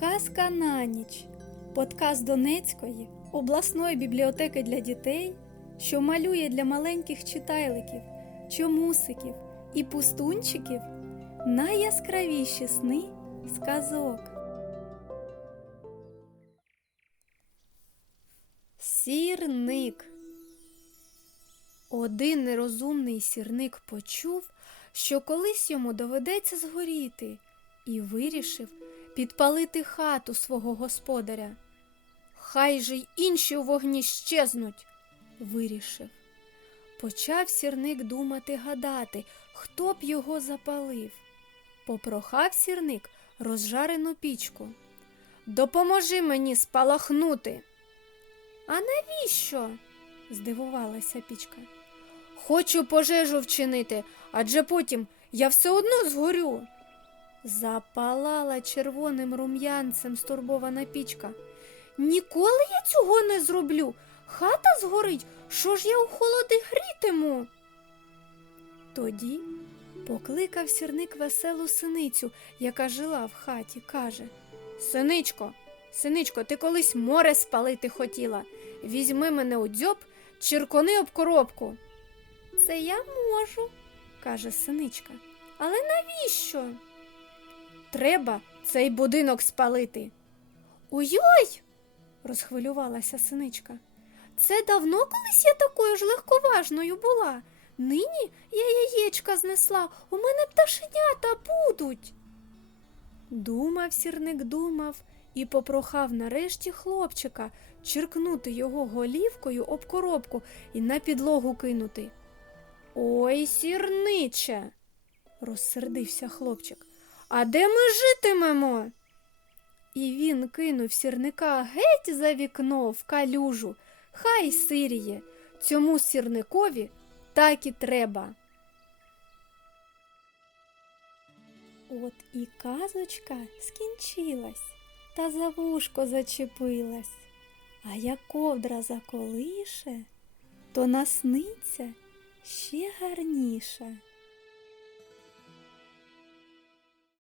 Казка на ніч. Подкаст Донецької обласної бібліотеки для дітей, що малює для маленьких читайликів, чомусиків і пустунчиків найяскравіші сни сказок. Сірник. Один нерозумний сірник почув, що колись йому доведеться згоріти, і вирішив підпалити хату свого господаря. Хай же й інші у вогні щезнуть, вирішив. Почав сірник думати гадати, хто б його запалив. Попрохав сірник розжарену пічку. Допоможи мені спалахнути. А навіщо? здивувалася пічка. Хочу пожежу вчинити, адже потім я все одно згорю. Запалала червоним рум'янцем стурбована пічка. Ніколи я цього не зроблю. Хата згорить, що ж я у холоди грітиму? Тоді покликав сірник веселу синицю, яка жила в хаті, каже Синичко, синичко, ти колись море спалити хотіла. Візьми мене у дзьоб, черкони об коробку. Це я можу, каже синичка. Але навіщо? Треба цей будинок спалити. Ой-ой, розхвилювалася синичка. Це давно колись я такою ж легковажною була. Нині я яєчка знесла, у мене пташенята будуть. Думав сірник, думав і попрохав нарешті хлопчика черкнути його голівкою об коробку і на підлогу кинути. Ой, сірниче, розсердився хлопчик. А де ми житимемо? І він кинув сірника геть за вікно в калюжу. Хай сиріє, цьому сірникові так і треба. От і казочка скінчилась, та за вушко зачепилась, а як ковдра заколише, то насниться ще гарніше.